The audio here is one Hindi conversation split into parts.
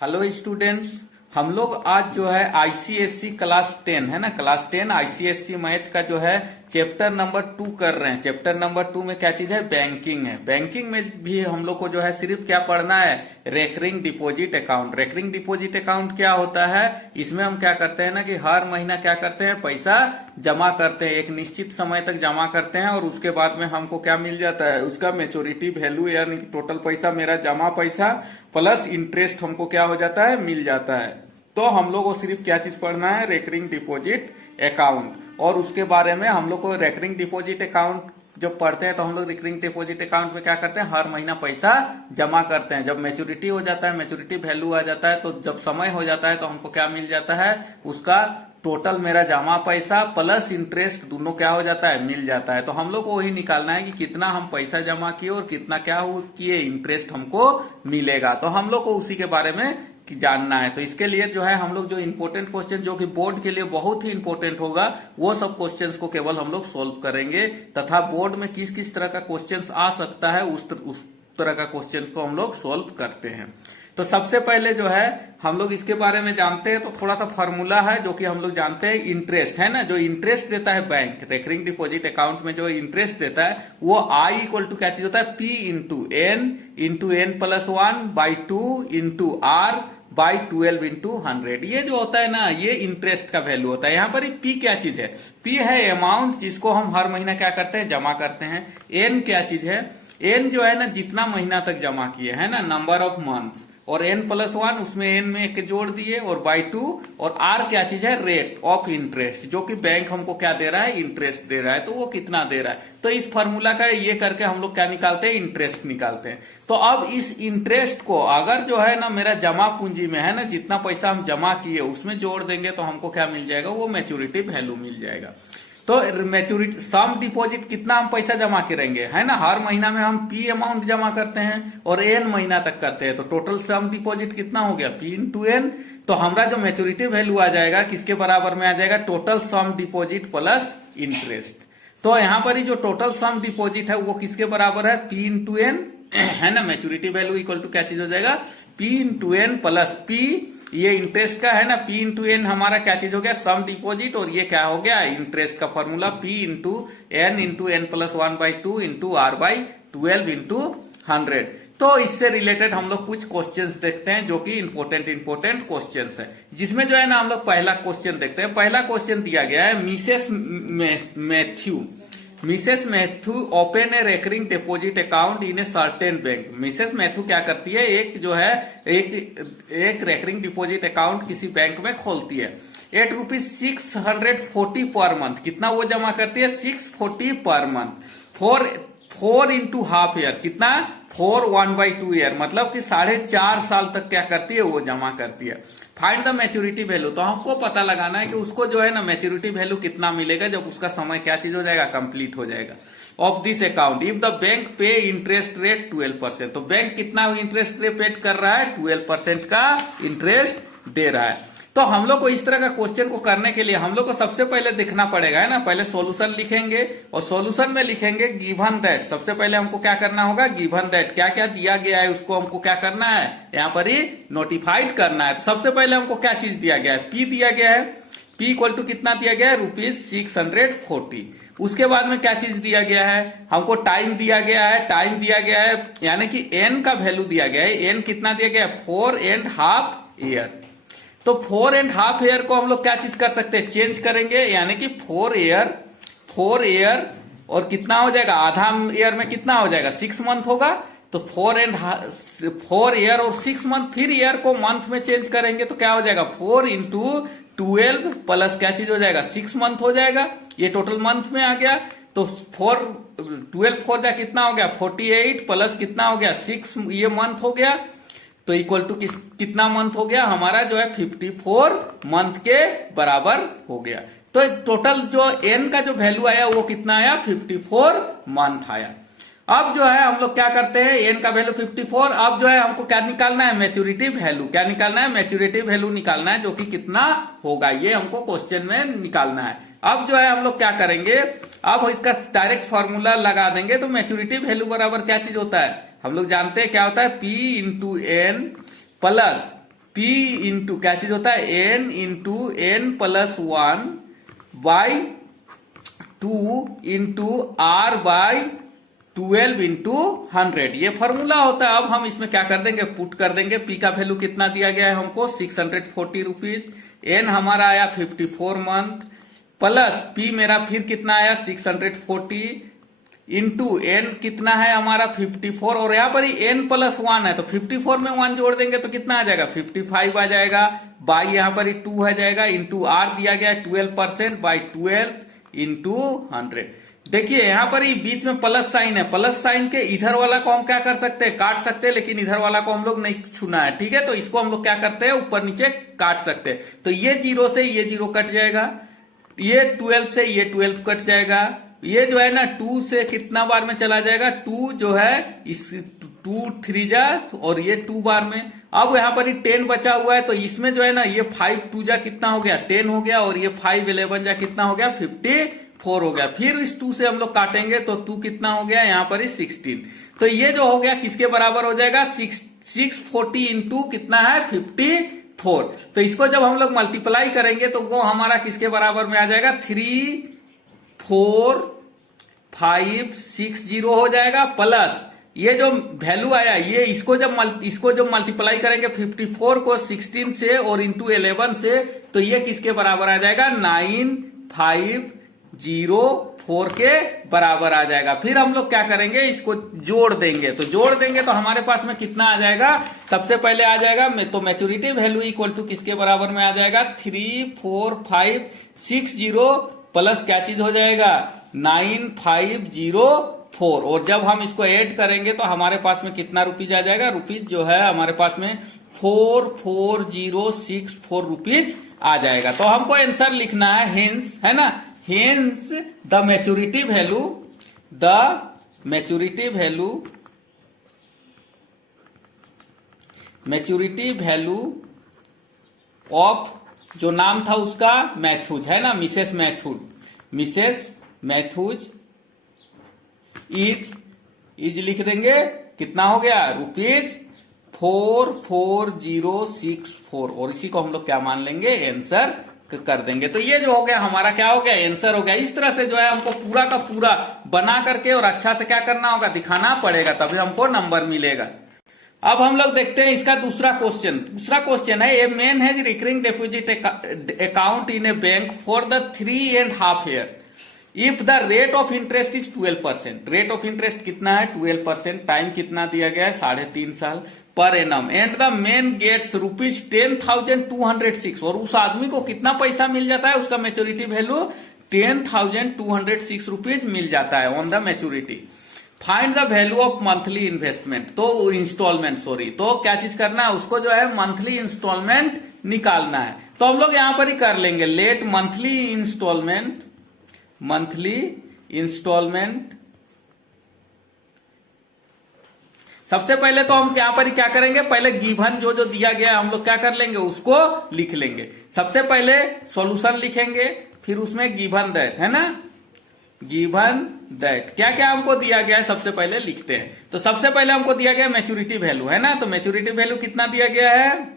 Hello students. हम लोग आज जो है आईसीएससी क्लास 10 है ना, क्लास 10 आईसीएससी मैथ का जो है चैप्टर नंबर 2 कर रहे हैं। चैप्टर नंबर 2 में क्या चीज है? बैंकिंग है। बैंकिंग में भी हम लोग को जो है सिर्फ क्या पढ़ना है? Recurring deposit account. Recurring deposit account क्या होता है? इसमें हम क्या करते हैं ना कि हर महीना क्या करते हैं? पैसा जमा करते हैं, एक निश्चित समय तक जमा करते हैं और उसके बाद में हमको क्या मिल जाता है? उसका मेच्योरिटी वैल्यू यानी टोटल पैसा, मेरा जमा पैसा प्लस इंटरेस्ट हमको क्या हो जाता है? मिल जाता है। तो हम लोग को सिर्फ क्या चीज पढ़ना है? Recurring deposit account. और उसके बारे में हम लोग को रेकरिंग डिपॉजिट अकाउंट जब पढ़ते हैं तो हम लोग रेकरिंग डिपॉजिट अकाउंट में क्या करते हैं? हर महीना पैसा जमा करते हैं। जब मैच्योरिटी हो जाता है, मैच्योरिटी वैल्यू आ जाता है, तो जब समय हो जाता है तो हमको क्या मिल जाता है? उसका टोटल मेरा जमा पैसा प्लस इंटरेस्ट दोनों क्या हो जाता है? मिल जाता है। तो हम लोग को वही निकालना है कि कितना हम पैसा जमा किए और कितना क्या किए इंटरेस्ट हमको मिलेगा। तो हम लोग को उसी के बारे में जानना है। तो इसके लिए जो है हम लोग जो इम्पोर्टेंट क्वेश्चन जो कि बोर्ड के लिए बहुत ही इंपॉर्टेंट होगा वो सब क्वेश्चंस को केवल हम लोग सोल्व करेंगे, तथा बोर्ड में किस किस तरह का क्वेश्चंस आ सकता है उस तरह का क्वेश्चन को हम लोग सोल्व करते हैं। तो सबसे पहले जो है हम लोग इसके बारे में जानते हैं। तो थोड़ा सा फॉर्मूला है जो कि हम लोग जानते हैं, इंटरेस्ट है ना, जो इंटरेस्ट देता है बैंक रेकरिंग डिपॉजिट अकाउंट में जो इंटरेस्ट देता है वो आई इक्वल टू क्या चीज होता है? P into N plus 1/2 into R by 12 into 100। ये जो होता है ना, ये इंटरेस्ट का वैल्यू होता है। यहाँ पर पी क्या चीज है? पी है अमाउंट जिसको हम हर महीना क्या करते हैं? जमा करते हैं। एन क्या चीज है? एन जो है ना, जितना महीना तक जमा किए है ना, नंबर ऑफ मंथ्स। और एन प्लस 1 उसमें एन में एक जोड़ दिए और बाई 2। और आर क्या चीज है? रेट ऑफ इंटरेस्ट, जो कि बैंक हमको क्या दे रहा है? इंटरेस्ट दे रहा है। तो वो कितना दे रहा है? तो इस फॉर्मूला का ये करके हम लोग क्या निकालते हैं? इंटरेस्ट निकालते हैं। तो अब इस इंटरेस्ट को अगर जो है ना मेरा जमा पूंजी में है ना, जितना पैसा हम जमा किए उसमें जोड़ देंगे तो हमको क्या मिल जाएगा? वो मैच्योरिटी वैल्यू मिल जाएगा। तो मैच्योरिटी सम डिपॉजिट कितना हम पैसा जमा करेंगे है ना, हर महीना में हम पी अमाउंट जमा करते हैं और एन महीना तक करते हैं। तो टोटल सम डिपॉजिट कितना हो गया? P into N. तो हमारा जो मैच्योरिटी वैल्यू आ जाएगा किसके बराबर में आ जाएगा? Total sum deposit plus interest. तो यहाँ पर ही जो टोटल सम डिपॉजिट है वो किसके बराबर है? पी इंटू एन है ना। मैच्योरिटी वैल्यू इक्वल टू क्या चीज हो जाएगा? P into N plus P, ये इंटरेस्ट का है ना, पी इंटू एन हमारा क्या चीज हो गया? Sum deposit. और ये क्या हो गया? इंटरेस्ट का formula P into N plus 1/2 into R by 12 into 100। तो इससे रिलेटेड हम लोग कुछ क्वेश्चंस देखते हैं जो कि इंपोर्टेंट क्वेश्चंस है, जिसमें जो है ना हम लोग पहला क्वेश्चन देखते हैं। पहला क्वेश्चन दिया गया है, Mrs Matthew open a recurring deposit account in a certain bank. Mrs Matthew क्या करती है? एक रेकरिंग डिपॉजिट अकाउंट किसी बैंक में खोलती है। ₹640 पर मंथ। कितना वो जमा करती है? 640 per month. 4 into half year कितना? 4 1/2 ईयर, मतलब कि 4.5 साल तक क्या करती है? वो जमा करती है। Find the maturity value. तो हमको पता लगाना है कि उसको जो है ना मैच्योरिटी वैल्यू कितना मिलेगा जब उसका समय क्या चीज हो जाएगा? कंप्लीट हो जाएगा। Of this account if the bank पे इंटरेस्ट रेट 12%। तो बैंक कितना इंटरेस्ट रेट पे कर रहा है? 12% का इंटरेस्ट दे रहा है। तो हम लोग को इस तरह का क्वेश्चन को करने के लिए हम लोग को सबसे पहले देखना पड़ेगा है ना, पहले सॉल्यूशन लिखेंगे और सॉल्यूशन में लिखेंगे गिवन दैट। सबसे पहले हमको क्या करना होगा? गिवन दैट क्या क्या दिया गया है उसको हमको क्या करना है? यहाँ पर ही नोटिफाइड करना है। सबसे पहले हमको क्या चीज दिया गया है? पी दिया गया है। पी इक्वल टू कितना दिया गया है? ₹640। उसके बाद में क्या चीज दिया गया है? हमको टाइम दिया गया है। टाइम दिया गया है यानी कि एन का वैल्यू दिया गया है। एन कितना दिया गया है? 4.5 ईयर। तो 4.5 ईयर को हम लोग क्या चीज कर सकते हैं? चेंज करेंगे, यानी कि 4 ईयर और कितना हो जाएगा? आधा ईयर में कितना हो जाएगा? 6 मंथ होगा। तो 4 ईयर और 6 मंथ, फिर ईयर को मंथ में चेंज करेंगे तो क्या हो जाएगा? 4 इंटू 12 प्लस क्या चीज हो जाएगा? 6 मंथ हो जाएगा। ये टोटल मंथ में आ गया। तो 12 4 जा कितना हो गया? 48 प्लस कितना हो गया? 6, ये मंथ हो गया। तो इक्वल टू कितना मंथ हो गया? हमारा जो है 54 मंथ के बराबर हो गया। तो टोटल जो एन का जो वैल्यू आया वो कितना आया? 54 मंथ आया। अब जो है हम लोग क्या करते हैं? एन का वैल्यू 54। अब जो है हमको क्या निकालना है? Maturity value. क्या निकालना है? मैच्योरिटी वैल्यू निकालना है, जो कि कितना होगा ये हमको क्वेश्चन में निकालना है। अब जो है हम लोग क्या करेंगे? अब इसका डायरेक्ट फॉर्मूला लगा देंगे। तो मैच्योरिटी वैल्यू बराबर क्या चीज होता है? हम लोग जानते हैं क्या होता है? P into N plus P into क्या चीज होता है, N into N+1 by 2 into R by 12 into 100, ये फॉर्मूला होता है। अब हम इसमें क्या कर देंगे, पुट कर देंगे। P का वैल्यू कितना दिया गया है हमको, 640 रुपीज। N हमारा आया 54 मंथ, प्लस P मेरा फिर कितना आया 640 इंटू N कितना है हमारा 54, और यहाँ पर ही N+1 है तो 54 में 1 जोड़ देंगे तो कितना आ जाएगा 55 आ जाएगा, बाई यहाँ पर ही 2 आ जाएगा, इंटू R दिया गया है 12% बाई 12 इंटू 100। देखिए यहाँ पर ही बीच में प्लस साइन है, प्लस साइन के इधर वाला को हम क्या कर सकते हैं, काट सकते हैं, लेकिन इधर वाला को हम लोग नहीं छूना है, ठीक है। तो इसको हम लोग क्या करते हैं, ऊपर नीचे काट सकते हैं। तो ये 0 से ये 0 कट जाएगा, ये 12 से ये 12 कट जाएगा, ये जो है ना 2 से कितना बार में चला जाएगा, 2 जो है इस 2 3 जा, और ये 2 बार में। अब यहाँ पर ही 10 बचा हुआ है तो इसमें जो है ना ये 5 2 जा कितना हो गया 10 हो गया, और ये 5 11 जा कितना हो गया 54 हो गया। फिर इस 2 से हम लोग काटेंगे तो 2 कितना हो गया यहाँ पर ही 16। तो ये जो हो गया किसके बराबर हो जाएगा, 640 इंटू कितना है 54। तो इसको जब हम लोग मल्टीप्लाई करेंगे तो वो हमारा किसके बराबर में आ जाएगा, 34560 हो जाएगा, प्लस ये जो वैल्यू आया ये इसको जब मल्टीप्लाई करेंगे 54 को 16 से और इंटू 11 से, तो ये किसके बराबर आ जाएगा 9504 के बराबर आ जाएगा। फिर हम लोग क्या करेंगे, इसको जोड़ देंगे। तो जोड़ देंगे तो हमारे पास में कितना आ जाएगा, सबसे पहले आ जाएगा तो मैच्योरिटी वैल्यू इक्वल टू किसके बराबर में आ जाएगा 34560 प्लस क्या चीज हो जाएगा 9504, और जब हम इसको ऐड करेंगे तो हमारे पास में कितना रुपीज आ जाएगा, रुपीज जो है हमारे पास में 44064 रुपीज आ जाएगा। तो हमको आंसर लिखना है हेंस, है ना, hence the maturity value of जो नाम था उसका मैथ्यूज, है ना, मिसेस मैथ्यूज इज लिख देंगे, कितना हो गया रुपीज 44064, और इसी को हम लोग क्या मान लेंगे आंसर कर देंगे। तो ये जो हो गया हमारा क्या हो गया, आंसर हो गया। इस तरह से जो है हमको पूरा का पूरा बना करके और अच्छा से क्या करना होगा, दिखाना पड़ेगा, तभी हमको नंबर मिलेगा। अब हम लोग देखते हैं इसका दूसरा क्वेश्चन है, a man has recurring deposit account in A bank for the 3.5 year if the rate of interest is 12%। Rate of interest कितना है 12%, टाइम कितना दिया गया है 3.5 साल पर annum, and the man gets rupees 10,206, और उस आदमी को कितना पैसा मिल जाता है, उसका मैच्योरिटी वैल्यू 10,206 रुपीज मिल जाता है on the maturity. Find the value of monthly investment, तो इंस्टॉलमेंट तो क्या चीज करना है, उसको जो है मंथली इंस्टॉलमेंट निकालना है। तो हम लोग यहां पर ही कर लेंगे, लेट मंथली इंस्टॉलमेंट। सबसे पहले तो हम यहां पर ही क्या करेंगे, पहले गिवन जो दिया गया है हम लोग क्या कर लेंगे, उसको लिख लेंगे। सबसे पहले सॉल्यूशन लिखेंगे, फिर उसमें गिवन दैट, है ना, गिवन दैट क्या क्या हमको दिया गया है सबसे पहले लिखते हैं। तो सबसे पहले हमको दिया गया मैच्योरिटी वैल्यू, है ना, तो मैच्योरिटी वैल्यू कितना दिया गया है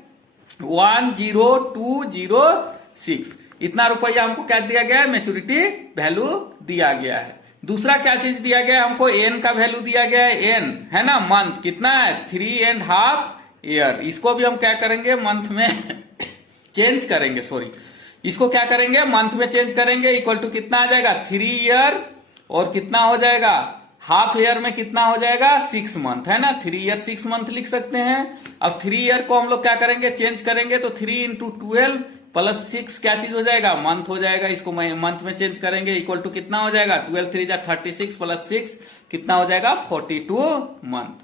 10206, इतना रुपया हमको क्या दिया गया है, मैच्योरिटी वैल्यू दिया गया है। दूसरा क्या चीज दिया गया है हमको, एन का वैल्यू दिया गया है, एन, है ना, मंथ कितना है 3.5 year, इसको भी हम क्या करेंगे मंथ में चेंज करेंगे, इसको क्या करेंगे मंथ में चेंज करेंगे, इक्वल टू कितना आ जाएगा 3 year, और कितना हो जाएगा हाफ ईयर में कितना हो जाएगा 6 मंथ, है ना, 3 year 6 मंथ लिख सकते हैं। अब 3 year को हम लोग क्या करेंगे चेंज करेंगे, तो 3 इंटू 12 प्लस 6 क्या चीज हो जाएगा मंथ हो जाएगा, इसको मंथ में चेंज करेंगे, इक्वल टू कितना हो जाएगा 12 3 जा 36 प्लस 6 कितना हो जाएगा 42 मंथ।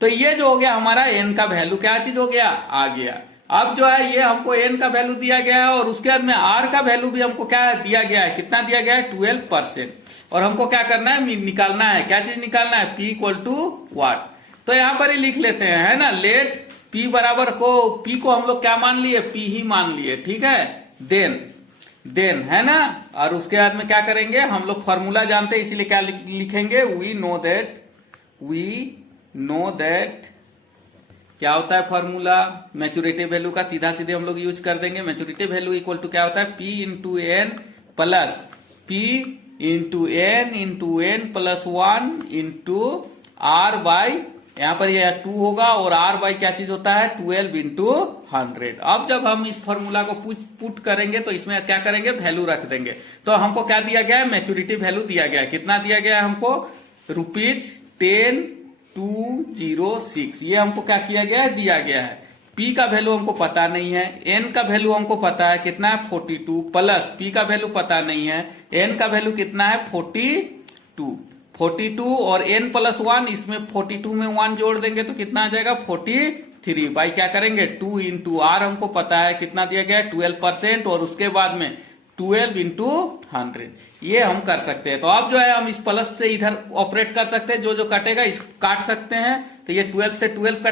तो ये जो हो गया हमारा एन का वैल्यू क्या चीज हो गया आ गया। अब जो है ये हमको एन का वैल्यू दिया गया है, और उसके बाद में आर का वैल्यू भी हमको क्या दिया गया है, कितना दिया गया है 12%, और हमको क्या करना है निकालना है, क्या चीज निकालना है पी इक्वल टू व्हाट। तो यहां पर ही लिख लेते हैं, है ना, लेट पी बराबर को पी को हम लोग क्या मान लिए, पी ही मान लिए, ठीक है, देन है ना, और उसके बाद में क्या करेंगे हम लोग फॉर्मूला जानते हैं, इसीलिए क्या लिखेंगे वी नो दैट क्या होता है फॉर्मूला मैच्योरिटी वैल्यू का, सीधा सीधे हम लोग यूज कर देंगे। मैच्योरिटी वैल्यू इक्वल टू क्या होता है, P into N plus P into N plus 1 into R by, यहाँ पर ये 2 होगा, और आर बाई क्या चीज होता है 12 इंटू 100। अब जब हम इस फॉर्मूला को पुट करेंगे तो इसमें क्या करेंगे, वैल्यू रख देंगे। तो हमको क्या दिया गया है, मैच्योरिटी वैल्यू दिया गया है। कितना दिया गया है हमको, ₹10,206। ये हमको क्या किया गया है, दिया गया है। पी का वैल्यू हमको पता नहीं है, एन का वैल्यू हमको पता है कितना है 42, प्लस पी का वैल्यू पता नहीं है, एन का वैल्यू कितना है 42 और n प्लस 1, इसमें 42 में 1 जोड़ देंगे तो कितना आ जाएगा 43 बाई क्या करेंगे 2 इंटू आर हमको पता है कितना दिया गया है 12%, और उसके बाद में 12 इंटू 100। ये हम कर सकते हैं। तो अब जो है हम इस प्लस से इधर ऑपरेट कर सकते हैं, जो जो कटेगा इस काट सकते हैं। तो ये 12 से 12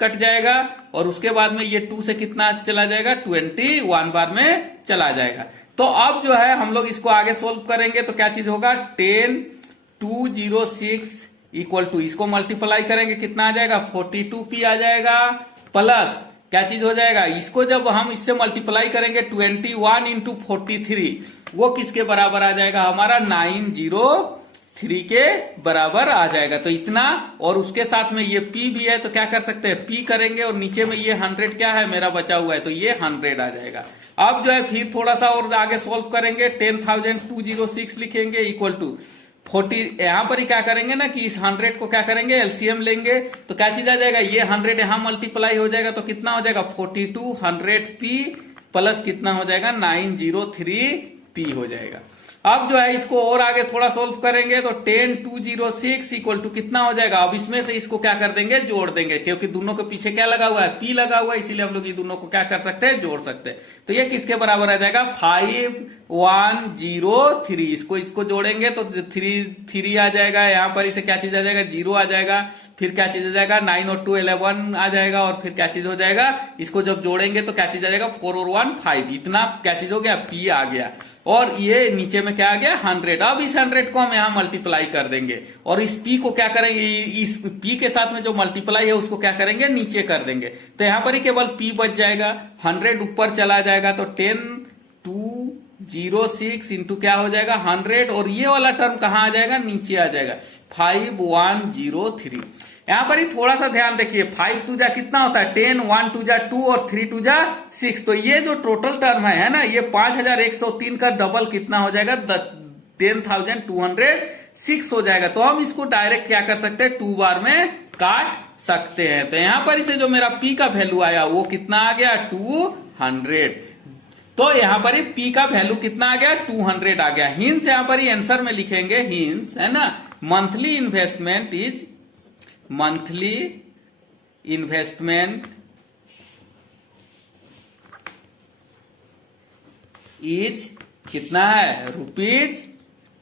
कट जाएगा, और उसके बाद में ये 2 से कितना चला जाएगा 21 बार में चला जाएगा। तो अब जो है हम लोग इसको आगे सोल्व करेंगे तो क्या चीज होगा, 10,206 इक्वल टू, इसको मल्टीप्लाई करेंगे कितना आ जाएगा 42p आ जाएगा, प्लस क्या चीज हो जाएगा, इसको जब हम इससे मल्टीप्लाई करेंगे 21 इंटू 43, वो किसके बराबर आ जाएगा हमारा 903 के बराबर आ जाएगा। तो इतना, और उसके साथ में ये p भी है तो क्या कर सकते हैं p करेंगे, और नीचे में ये 100 क्या है मेरा बचा हुआ है तो ये 100 आ जाएगा। अब जो है फिर थोड़ा सा और आगे सोल्व करेंगे, 10,206 लिखेंगे इक्वल टू 40, यहां पर ही क्या करेंगे ना कि इस 100 को क्या करेंगे एलसीएम लेंगे, तो क्या चीज आ जाएगा, ये 100 यहां मल्टीप्लाई हो जाएगा तो कितना हो जाएगा 42 100p प्लस कितना हो जाएगा 903p हो जाएगा। अब जो है इसको और आगे थोड़ा सोल्व करेंगे तो 10,206 इक्वल टू कितना हो जाएगा, अब इसमें से इसको क्या कर देंगे जोड़ देंगे, क्योंकि दोनों के पीछे क्या लगा हुआ है p लगा हुआ है, इसीलिए हम लोग ये दोनों को क्या कर सकते हैं जोड़ सकते हैं। तो ये किसके बराबर आ जाएगा 5103, इसको जोड़ेंगे तो 3 आ जाएगा, यहाँ पर इसे क्या चीज आ जाएगा 0 आ जाएगा, फिर क्या चीज आ जाएगा 9 और 2 11 आ जाएगा, और फिर क्या चीज हो जाएगा, इसको जब जोड़ेंगे तो क्या चीज आ जाएगा 4 और 1 5, इतना क्या चीज हो गया p आ गया, और ये नीचे में क्या आ गया 100। अब इस 100 को हम यहाँ मल्टीप्लाई कर देंगे, और इस p को क्या करेंगे, इस p के साथ में जो मल्टीप्लाई है उसको क्या करेंगे नीचे कर देंगे, तो यहाँ पर ही केवल p बच जाएगा, 100 ऊपर चला जाएगा तो 10,206 इंटू क्या हो जाएगा 100, और ये वाला टर्म कहाँ आ जाएगा नीचे आ जाएगा 5103। यहाँ पर ही थोड़ा सा ध्यान देखिए, 5 टू जा कितना होता है 10, 1 टू जा 2 और 3 टू जा 6, तो ये जो टोटल टर्म है ना, ये 5103 का डबल कितना हो जाएगा 10,206 हो जाएगा। तो हम इसको डायरेक्ट क्या कर सकते हैं 2 बार में काट सकते हैं। तो यहाँ पर इसे जो मेरा p का वैल्यू आया वो कितना आ गया 200, तो यहाँ पर ही p का वैल्यू कितना आ गया 200 आ गया। हिंस यहाँ पर ही आंसर में लिखेंगे, हिंस है ना, मंथली इन्वेस्टमेंट इज कितना है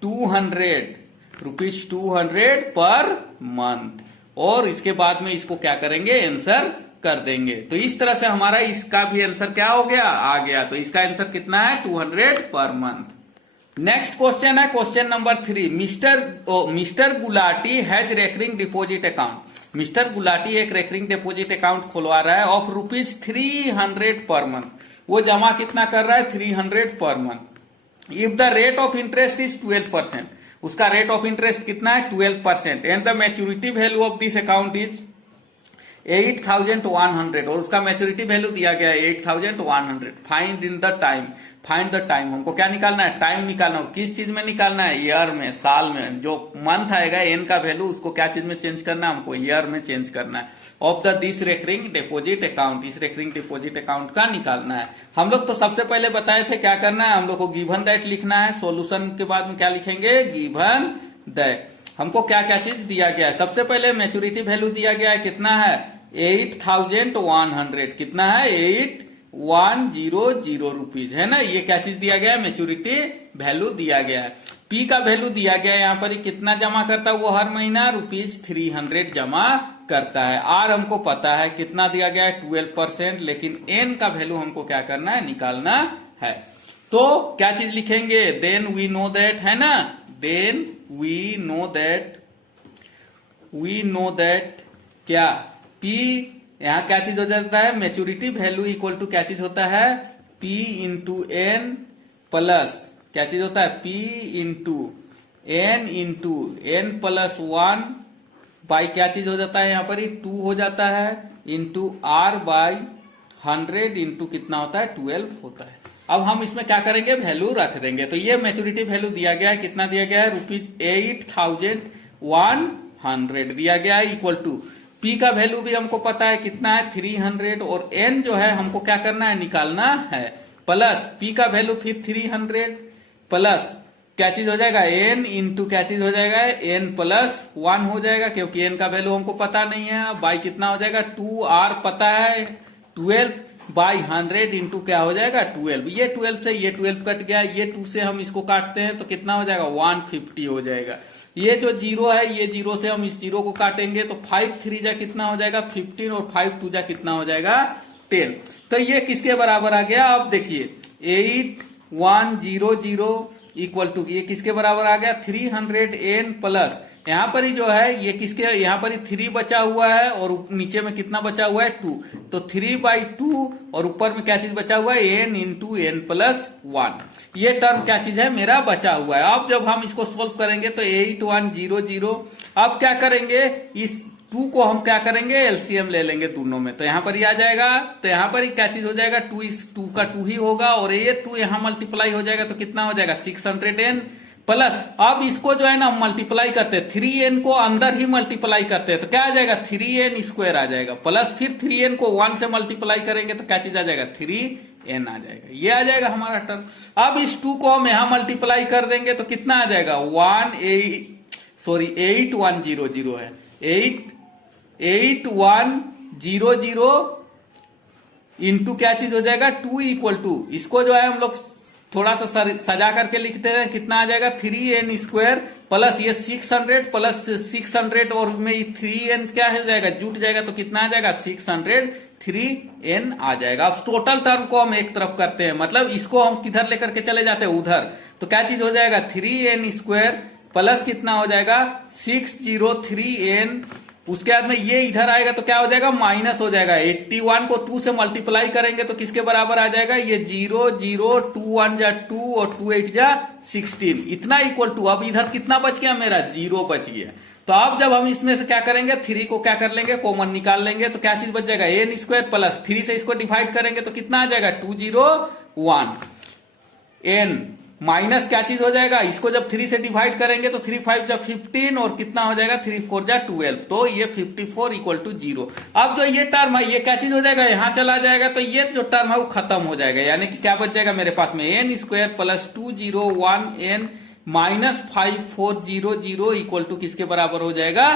₹200 पर मंथ, और इसके बाद में इसको क्या करेंगे आंसर कर देंगे। तो इस तरह से हमारा इसका भी आंसर क्या हो गया आ गया, तो इसका आंसर कितना है 200 पर मंथ। नेक्स्ट क्वेश्चन है question number 3, mister Gulati has recurring deposit account. Mister Gulati एक रेकरिंग डिपॉजिट अकाउंट खुलवा रहा है ऑफ ₹300 पर मंथ, वो जमा कितना कर रहा है 300 per month. If the rate of interest is 12%, उसका रेट ऑफ इंटरेस्ट कितना है 12%, and the maturity value of this account is 8,100, और उसका मैच्योरिटी वैल्यू दिया गया है 8,100। Find in the time, find the time, हमको क्या निकालना है टाइम निकालना है। किस चीज में निकालना है, ईयर में, साल में। जो मंथ आएगा एन का वैल्यू उसको क्या चीज में चेंज करना है, हमको ईयर में चेंज करना है। Of the this recurring deposit account, इस रेकरिंग डिपॉजिट अकाउंट का निकालना है। हम लोग तो सबसे पहले बताए थे क्या करना है, हम लोग को गिवन दैट लिखना है, सॉल्यूशन के बाद में क्या लिखेंगे गिवन दैट। हमको क्या क्या चीज दिया गया है, सबसे पहले मैच्योरिटी वैल्यू दिया गया है कितना है 8,100, कितना है 8,100 रुपीज है ना, ये क्या चीज दिया गया है मैच्योरिटी वैल्यू दिया गया है। पी का वैल्यू दिया गया है यहाँ पर कितना जमा करता है वो हर महीना ₹300 जमा करता है। आर हमको पता है कितना दिया गया है 12%, लेकिन एन का वैल्यू हमको क्या करना है निकालना है। तो क्या चीज लिखेंगे, देन वी नो दैट है ना, देन वी नो दैट क्या P यहाँ क्या चीज हो जाता है, मैच्योरिटी वैल्यू इक्वल टू क्या चीज होता है, P इंटू एन प्लस क्या चीज होता है, P into N plus 1 by क्या चीज हो जाता है, यहाँ पर ही 2 हो जाता है इंटू R बाई 100 इंटू कितना होता है, 12 होता है। अब हम इसमें क्या करेंगे, वैल्यू रख देंगे। तो ये मैच्योरिटी वैल्यू दिया गया है, कितना दिया गया है, ₹8,100 दिया गया है, इक्वल टू P का वैल्यू भी हमको पता है कितना है, 300, और N जो है हमको क्या करना है, निकालना है, प्लस P का वैल्यू फिर 300 प्लस क्या चीज हो जाएगा, N इंटू क्या चीज हो जाएगा, N प्लस 1 हो जाएगा, क्योंकि N का वैल्यू हमको पता नहीं है, बाई कितना हो जाएगा, 2R पता है 12 बाई 100 इंटू क्या हो जाएगा, 12। ये 12 से ये 12 कट गया, ये 2 से हम इसको काटते हैं तो कितना हो जाएगा, 150 हो जाएगा। ये जो 0 है, ये 0 से हम इस 0 को काटेंगे तो 5 3 जा कितना हो जाएगा, 15, और 5 2 जा कितना हो जाएगा, 10। तो ये किसके बराबर आ गया, अब देखिए 8100 इक्वल टू ये किसके बराबर आ गया, 300N प्लस यहाँ पर ही जो है ये किसके, यहाँ पर ही 3 बचा हुआ है और नीचे में कितना बचा हुआ है, 2, तो 3/2 और ऊपर में क्या चीज बचा हुआ है, N इंटू एन प्लस 1। ये टर्म क्या चीज है, मेरा बचा हुआ है। अब जब हम इसको सोल्व करेंगे तो 8100, अब क्या करेंगे, इस 2 को हम क्या करेंगे, एलसीएम ले लेंगे दोनों में, तो यहाँ पर ही आ जाएगा, तो यहाँ पर ही क्या चीज हो जाएगा, 2 इस 2 का 2 ही होगा, और ये 2 यहाँ मल्टीप्लाई हो जाएगा तो कितना हो जाएगा, 600N प्लस, अब इसको जो है ना मल्टीप्लाई करते हैं, 3N को अंदर ही मल्टीप्लाई करते हैं तो क्या आ जाएगा, 3N² आ जाएगा, प्लस फिर 3N को 1 से मल्टीप्लाई करेंगे तो क्या चीज आ जाएगा, 3N आ जाएगा। ये आ जाएगा हमारा टर्म। अब इस 2 को हम यहां मल्टीप्लाई कर देंगे तो कितना आ जाएगा, 8100 है, 8100 इंटू क्या चीज हो जाएगा, 2 इक्वल टू, इसको जो है हम लोग थोड़ा सा सजा करके लिखते हैं, कितना आ जाएगा, 3N² प्लस ये 600 प्लस 600 और में 3N क्या हो जाएगा, जुट जाएगा तो कितना आ जाएगा, 600 3N आ जाएगा। अब टोटल टर्म को हम एक तरफ करते हैं, मतलब इसको हम किधर लेकर के चले जाते हैं, उधर, तो क्या चीज हो जाएगा, 3N² प्लस कितना हो जाएगा, 603N, उसके बाद में ये इधर आएगा तो क्या हो जाएगा, माइनस हो जाएगा, 81 को 2 से मल्टीप्लाई करेंगे तो किसके बराबर आ जाएगा, ये 0 0 2 1 जा 2 और 2 8 जा 16, इतना इक्वल टू, अब इधर कितना बच गया मेरा, 0 बच गया। तो अब जब हम इसमें से क्या करेंगे, 3 को क्या कर लेंगे, कॉमन निकाल लेंगे तो क्या चीज बच जाएगा, N² प्लस 3 से इसको डिवाइड करेंगे तो कितना आ जाएगा, 201 N माइनस क्या चीज हो जाएगा, इसको जब 3 से डिवाइड करेंगे तो 3 5 जा 15 और कितना हो जाएगा, 3 4 जा 12, तो ये 54 इक्वल टू 0। अब जो ये टर्म है ये क्या चीज हो जाएगा, यहां चला जाएगा तो ये जो टर्म है वो खत्म हो जाएगा, यानी कि क्या बच जाएगा मेरे पास में, N² plus 201N minus 5400 equal to किसके बराबर हो जाएगा,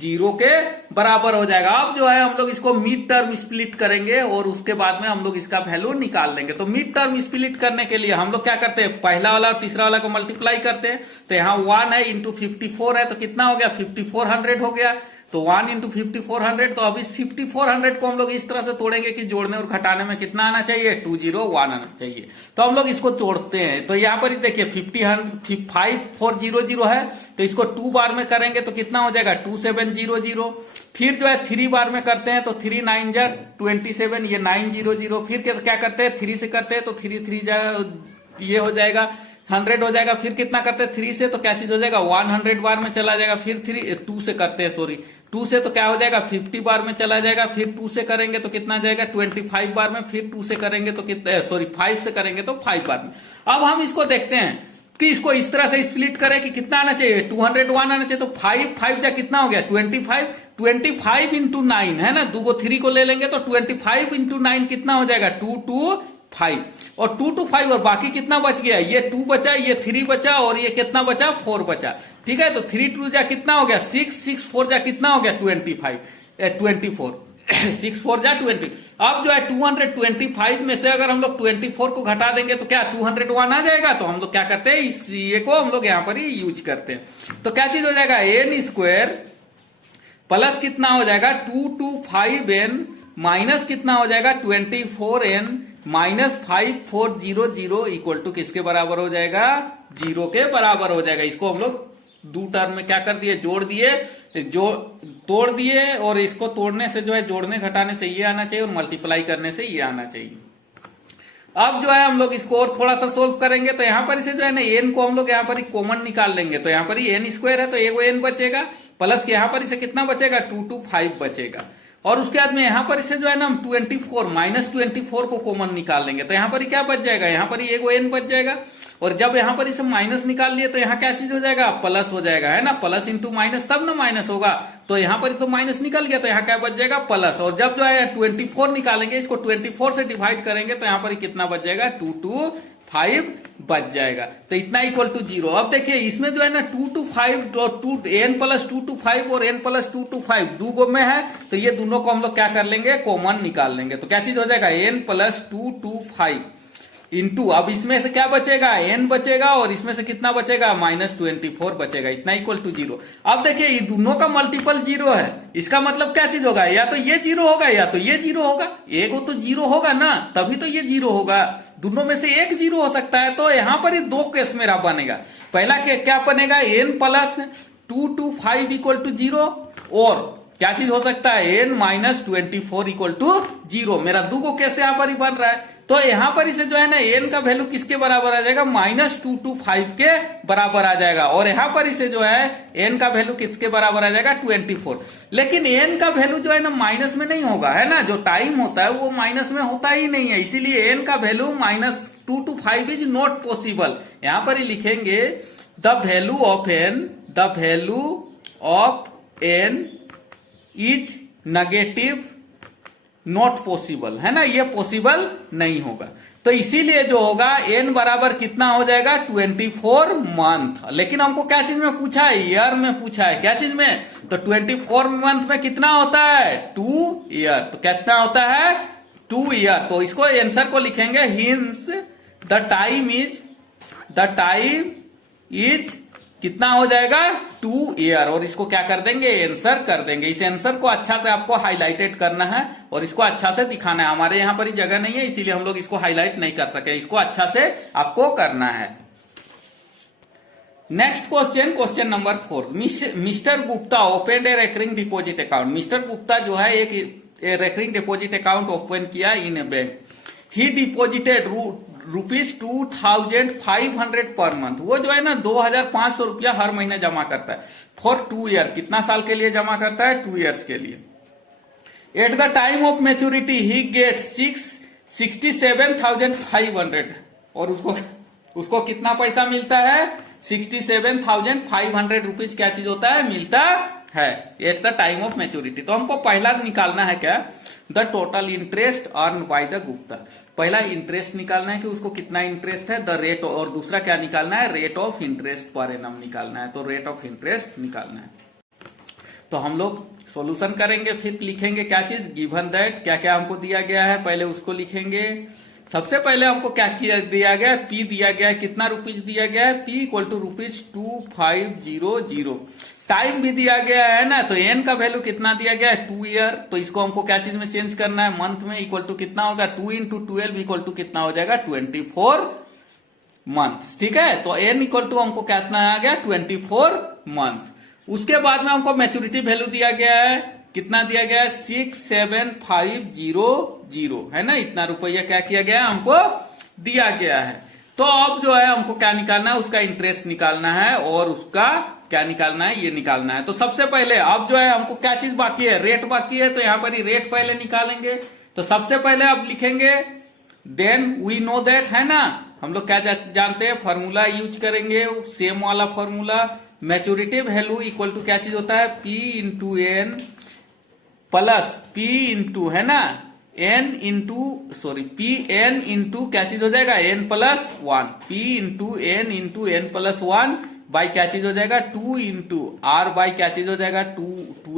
0 के बराबर हो जाएगा। अब जो है हम लोग इसको मिड टर्म स्प्लिट करेंगे और उसके बाद में हम लोग इसका वैल्यू निकाल लेंगे। तो मिड टर्म स्प्लिट करने के लिए हम लोग क्या करते हैं, पहला वाला और तीसरा वाला को मल्टीप्लाई करते हैं, तो यहाँ 1 है इंटू 54 है तो कितना हो गया, 5400 हो गया, तो 1 इंटू 5400, तो अब इस 5400 को हम लोग इस तरह से तोड़ेंगे कि जोड़ने और घटाने में कितना आना चाहिए, 201 आना चाहिए। तो हम लोग इसको तोड़ते हैं, तो यहाँ पर देखिए 5400 है तो इसको 2 बार में करेंगे तो कितना हो जाएगा, 2700, फिर जो है 3 बार में करते हैं तो 3 9 जा 27, ये 900, फिर क्या करते हैं 3 से करते हैं तो 3 3 जा ये हो जाएगा 100 हो जाएगा, फिर कितना करते हैं 3 से तो क्या चीज हो जाएगा 100 बार में चला जाएगा, फिर 2 से करते हैं 2 से तो क्या हो जाएगा 50 बार में चला जाएगा, फिर 2 से करेंगे तो कितना जाएगा 25 बार में, फिर 2 से करेंगे तो कितना 5 से करेंगे तो 5 बार में। अब हम इसको देखते हैं कि इसको इस तरह से स्प्लिट करें कि कितना आना चाहिए, 201 आना चाहिए, तो 5 जा कितना हो गया 25 इंटू 9 है ना, 2 को 3 को ले लेंगे तो 25 इंटू 9 कितना हो जाएगा 225 और 225 और बाकी कितना बच गया, ये 2 बचा, ये 3 बचा और ये कितना बचा 4 बचा, ठीक है। तो 3 2 जा कितना हो गया 6 6 4 जा कितना हो गया 24 6 4 जा 20। अब जो है 225 में से अगर हम लोग 24 को घटा देंगे तो क्या 201 आ जाएगा, तो हम लोग क्या करते हैं इस ये को हम लोग यहाँ पर ही यूज करते हैं, तो क्या चीज हो जाएगा N² प्लस कितना हो जाएगा 225N माइनस कितना हो जाएगा 24N माइनस 5400 इक्वल टू किसके बराबर हो जाएगा 0 के बराबर हो जाएगा। इसको हम लोग 2 टर्म में क्या कर दिए जोड़ दिए, जो तोड़ दिए और इसको तोड़ने से जो है जोड़ने घटाने से ये आना चाहिए और मल्टीप्लाई करने से ये आना चाहिए। अब जो है हम लोग इसको और थोड़ा सा सोल्व करेंगे तो यहाँ पर इसे जो है ना एन को हम लोग यहाँ पर ही कॉमन निकाल लेंगे, तो यहाँ पर ही एन स्क्वायर है तो एगो एन बचेगा, प्लस यहाँ पर इसे कितना बचेगा 225 बचेगा। और उसके बाद में यहाँ पर इसे जो है ना हम 24 माइनस 24 को कॉमन निकाल लेंगे, तो यहाँ पर ही क्या बच जाएगा, यहाँ पर ही एगो एन बच जाएगा। और जब यहाँ पर इसे माइनस निकाल लिए तो यहाँ क्या चीज हो जाएगा, प्लस हो जाएगा, है ना, प्लस इंटू माइनस तब ना माइनस होगा, तो यहाँ पर तो माइनस निकल गया तो यहाँ क्या बच जाएगा प्लस। और जब जो है 24 निकालेंगे, इसको 24 से डिवाइड करेंगे तो यहाँ पर कितना बच जाएगा 225 बच जाएगा, तो इतना इक्वल टू 0। अब देखिए इसमें जो है ना 225 और n प्लस 225 और n प्लस 225 दो गो में है, तो ये दोनों को हम लोग क्या कर लेंगे कॉमन निकाल लेंगे, तो क्या चीज हो जाएगा n प्लस 225 इंटू, अब इसमें से क्या बचेगा n बचेगा और इसमें से कितना बचेगा -24 बचेगा, इतना इक्वल टू 0। अब देखिए ये दोनों का मल्टीपल 0 है, इसका मतलब क्या चीज होगा, या तो ये 0 होगा या तो ये 0 होगा, एक तो 0 होगा ना तभी तो ये 0 होगा, दोनों में से एक 0 हो सकता है। तो यहां पर ही दो केस मेरा बनेगा, पहला क्या बनेगा n प्लस 225 इक्वल टू 0 और क्या चीज हो सकता है n माइनस 24 इक्वल टू 0, मेरा दो को केस यहां पर ही बन रहा है। तो यहां पर इसे जो है ना n का वैल्यू किसके बराबर आ जाएगा -225 के बराबर आ जाएगा, और यहां पर इसे जो है n का वैल्यू किसके बराबर आ जाएगा 24। लेकिन n का वैल्यू जो है ना माइनस में नहीं होगा, है ना, जो टाइम होता है वो माइनस में होता ही नहीं है, इसीलिए n का वैल्यू -225 इज नॉट पॉसिबल। यहां पर ही लिखेंगे the value of n is negative not possible, है ना, ये पॉसिबल नहीं होगा। तो इसीलिए जो होगा n बराबर कितना हो जाएगा 24 मंथ। लेकिन हमको क्या चीज में पूछा है, ईयर में पूछा है, क्या चीज में, तो 24 मंथ में कितना होता है 2 ईयर, तो कितना होता है 2 ईयर। तो इसको आंसर को लिखेंगे हिंस द टाइम इज कितना हो जाएगा 2 ईयर, और इसको क्या कर देंगे आंसर कर देंगे। इस आंसर को अच्छा से आपको हाईलाइटेड करना है और इसको अच्छा से दिखाना है, हमारे यहाँ पर जगह नहीं है इसीलिए हम लोग इसको हाईलाइट नहीं कर सके, इसको अच्छा से आपको करना है। Next question number 4, Mister Gupta open a recurring deposit account. Mister Gupta जो है एक रेकरिंग डिपॉजिट अकाउंट ओपन किया इन ए बैंक, ही डिपॉजिटेड ₹2500 पर मंथ, वो जो है ना 2500 रुपया हर महीने जमा करता है फॉर 2 ईयर, कितना साल के लिए जमा करता है 2 ईयर्स के लिए। At the time of maturity he get 67,500 और उसको कितना पैसा मिलता है 67,500 रुपीज क्या चीज होता है मिलता है eight the time of maturity. तो हमको पहला निकालना है क्या, the total interest earn by the Gupta. पहला इंटरेस्ट निकालना है कि उसको कितना इंटरेस्ट है, द रेट, और दूसरा क्या निकालना है rate of interest per annum निकालना है, तो रेट ऑफ इंटरेस्ट निकालना है। तो हम लोग सॉल्यूशन करेंगे, फिर लिखेंगे क्या चीज गिवन दैट, क्या क्या हमको दिया गया है पहले उसको लिखेंगे। सबसे पहले हमको क्या दिया गया है, पी दिया गया है, कितना रुपीज दिया गया है, पी इक्वल टू ₹2500। टाइम भी दिया गया है ना, तो एन का वैल्यू कितना दिया गया है 2 ईयर, तो इसको हमको क्या चीज में चेंज करना है मंथ में, इक्वल टू कितना होगा 2 × 12 इक्वल टू कितना हो जाएगा 24 मंथ, ठीक है। तो एन इक्वल टू हमको कितना आ गया 24 मंथ। उसके बाद में हमको मैच्योरिटी वैल्यू दिया गया है, कितना दिया गया है 67,500, है ना, इतना रुपया क्या किया गया है हमको दिया गया है। तो अब जो है हमको क्या निकालना है, उसका इंटरेस्ट निकालना है और उसका क्या निकालना है ये निकालना है। तो सबसे पहले अब जो है हमको क्या चीज बाकी है, रेट बाकी है, तो यहाँ पर ही रेट पहले निकालेंगे। तो सबसे पहले अब लिखेंगे देन वी नो दैट, है ना, हम लोग क्या जानते हैं फॉर्मूला यूज करेंगे सेम वाला formula, maturity value equal to क्या चीज होता है P × N plus P into, है ना, N इंटू क्या चीज हो जाएगा N+1, P × N+1 बाई क्या चीज हो जाएगा 2 × R बाई क्या चीज हो जाएगा 12 ×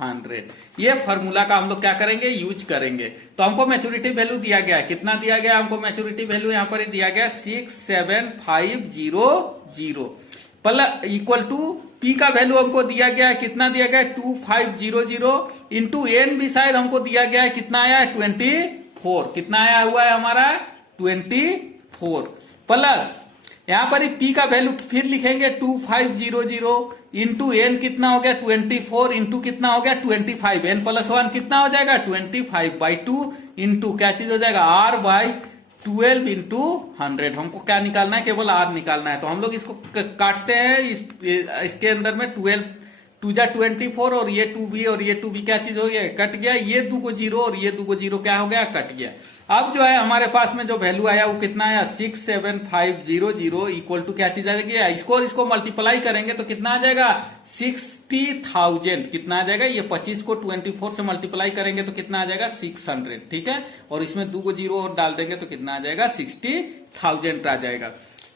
100। ये फॉर्मूला का हम लोग क्या करेंगे यूज करेंगे। तो हमको मैच्योरिटी वैल्यू दिया गया, कितना दिया गया हमको मैच्योरिटी वैल्यू यहाँ पर दिया गया 67,500 प्लस इक्वल टू P का वैल्यू हमको दिया गया कितना दिया गया 2500 इंटू N भी शायद हमको दिया गया है, कितना आया 24, कितना आया हुआ है हमारा 24 प्लस यहाँ पर ही p का वैल्यू फिर लिखेंगे 2500 इंटू एन कितना हो गया 24 इंटू कितना हो गया 25, n प्लस 1 कितना हो जाएगा 25/2 इंटू क्या चीज हो जाएगा r/12 इंटू 100। हमको क्या निकालना है, केवल r निकालना है। तो हम लोग इसको काटते हैं, इसके अंदर में 12 2 जा 24 और ये 2b और ये 2b क्या चीज हो गया, कट गया। ये 2 को 0 और ये 2 को 0 क्या हो गया, कट गया। अब जो है हमारे पास में जो वैल्यू आया वो कितना आया 67500 इक्वल टू क्या चीज आ जाएगी, इसको मल्टीप्लाई करेंगे तो कितना आ जाएगा 60,000। कितना आ जाएगा, ये 25 को 24 से मल्टीप्लाई करेंगे तो कितना आ जाएगा 600, ठीक है। और इसमें 2 को 0 और डाल देंगे तो कितना आ जाएगा 60,000 आ जाएगा।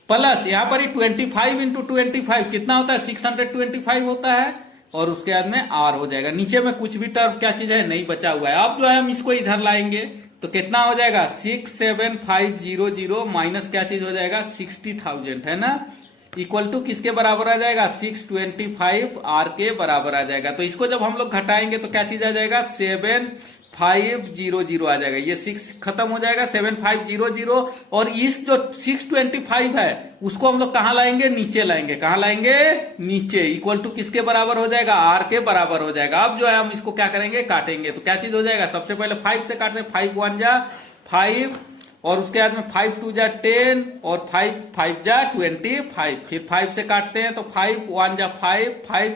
प्लस यहाँ पर ही 25 इंटू 25 कितना होता है 625 होता है, और उसके बाद में आर हो जाएगा। नीचे में कुछ भी टर्म क्या चीज है नहीं बचा हुआ है। अब जो है हम इसको इधर लाएंगे तो कितना हो जाएगा 67500 माइनस क्या चीज हो जाएगा 60,000 है ना, इक्वल टू किसके बराबर आ जाएगा 625 आर के बराबर आ जाएगा। तो इसको जब हम लोग घटाएंगे तो क्या चीज आ जाएगा 7500 आ जाएगा। ये 6 खत्म हो जाएगा 7500, और इस जो 625 है उसको हम लोग कहाँ लाएंगे, नीचे लाएंगे। कहाँ लाएंगे, नीचे, इक्वल टू किसके बराबर हो जाएगा आर के बराबर हो जाएगा। अब जो है हम इसको क्या करेंगे, काटेंगे। तो क्या चीज हो जाएगा, सबसे पहले 5 से काटते हैं, 5 1 जा 5 और उसके बाद में 5 2 जा 10 और 5 5 जा 25। फिर 5 से काटते हैं तो 5 1 जा 5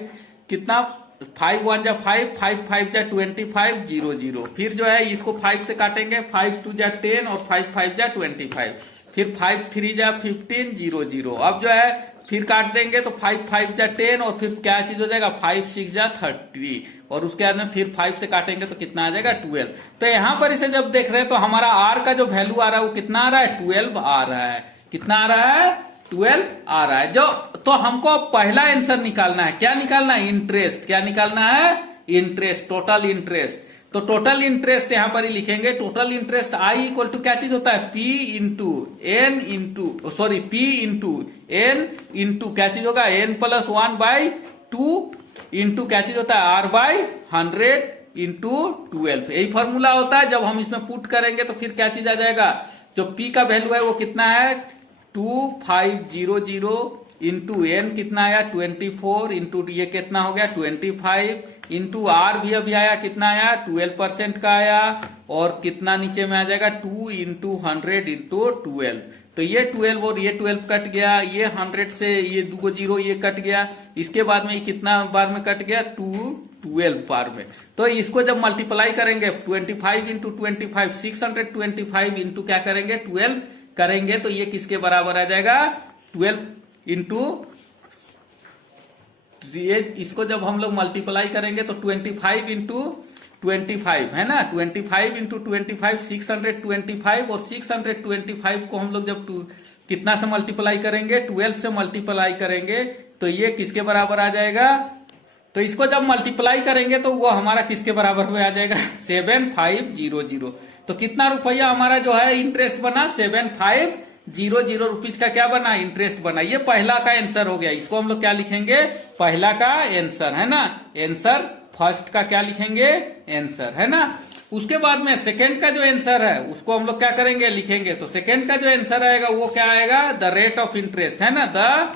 कितना 5 1 जा 5 5 जा 25 0 0। फिर जो है इसको 5 से काटेंगे, 5 2 जा 10 और 5 5 जा 25। फिर 5 3 जा 15 0 0। अब जो है फिर काट देंगे तो 5 5 जा 10 और फिर क्या चीज हो जाएगा 5 6 जा 30, और उसके बाद में फिर 5 से काटेंगे तो कितना आ जाएगा 12। तो यहां पर इसे जब देख रहे हैं तो हमारा आर का जो वैल्यू आ रहा है वो कितना आ रहा है 12 आ रहा है। कितना आ रहा है 12 आ रहा है। जो तो हमको पहला आंसर निकालना है, क्या निकालना है इंटरेस्ट। क्या निकालना है इंटरेस्ट, टोटल इंटरेस्ट। तो टोटल इंटरेस्ट यहां पर ही लिखेंगे, total interest I equal to क्या चीज होता है P into N into sorry P into N into क्या चीज होगा एन प्लस 1/2 इंटू क्या चीज होता है r/100 इंटू 12। यही फॉर्मूला होता है। जब हम इसमें पुट करेंगे तो फिर क्या चीज आ जाएगा, जो p का वैल्यू है वो कितना है 2500 इंटू एन कितना आया 24 इंटू ये कितना हो गया 25 इंटू आर भी अभी आया कितना आया 12% का आया, और कितना नीचे में आ जाएगा 2 इंटू 100 इंटू 12। तो ये 12 और ये 12 कट गया, ये 100 से ये 2 को 0 ये कट गया। इसके बाद में ये कितना बार में कट गया 12 बार में। तो इसको जब मल्टीप्लाई करेंगे 25 इंटू 25 625 इंटू क्या करेंगे 12 करेंगे तो ये किसके बराबर आ जाएगा 12 इंटू ये, इसको जब हम लोग मल्टीप्लाई करेंगे तो 25 इंटू 25 है ना, 25 इंटू 25 625, और 625 को हम लोग जब कितना से मल्टीप्लाई करेंगे 12 से मल्टीप्लाई करेंगे तो ये किसके बराबर आ जाएगा। तो इसको जब मल्टीप्लाई करेंगे तो वो हमारा किसके बराबर में आ जाएगा 7500। तो कितना रुपया हमारा जो है इंटरेस्ट बना 7500 रुपीज का क्या बना इंटरेस्ट बना। ये पहला का आंसर हो गया। इसको हम लोग क्या लिखेंगे पहला का आंसर है ना, आंसर फर्स्ट का क्या लिखेंगे आंसर है ना। उसके बाद में सेकंड का जो आंसर है उसको हम लोग क्या करेंगे लिखेंगे। तो सेकंड का जो आंसर आएगा वो क्या आएगा द रेट ऑफ इंटरेस्ट है ना, द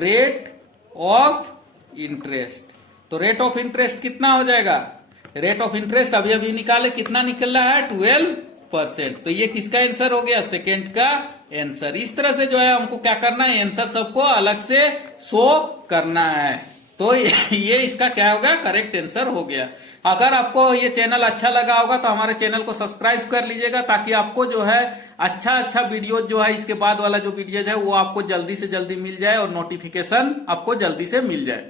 रेट ऑफ इंटरेस्ट। तो रेट ऑफ इंटरेस्ट कितना हो जाएगा, रेट ऑफ इंटरेस्ट अभी अभी निकाले कितना निकल रहा है 12%। तो ये किसका आंसर हो गया सेकंड का आंसर। इस तरह से जो है हमको क्या करना है आंसर सबको अलग से शो करना है। तो ये इसका क्या होगा करेक्ट आंसर हो गया। अगर आपको ये चैनल अच्छा लगा होगा तो हमारे चैनल को सब्सक्राइब कर लीजिएगा, ताकि आपको जो है अच्छा वीडियो जो है इसके बाद वाला जो वीडियो है वो आपको जल्दी से जल्दी मिल जाए और नोटिफिकेशन आपको जल्दी से मिल जाए।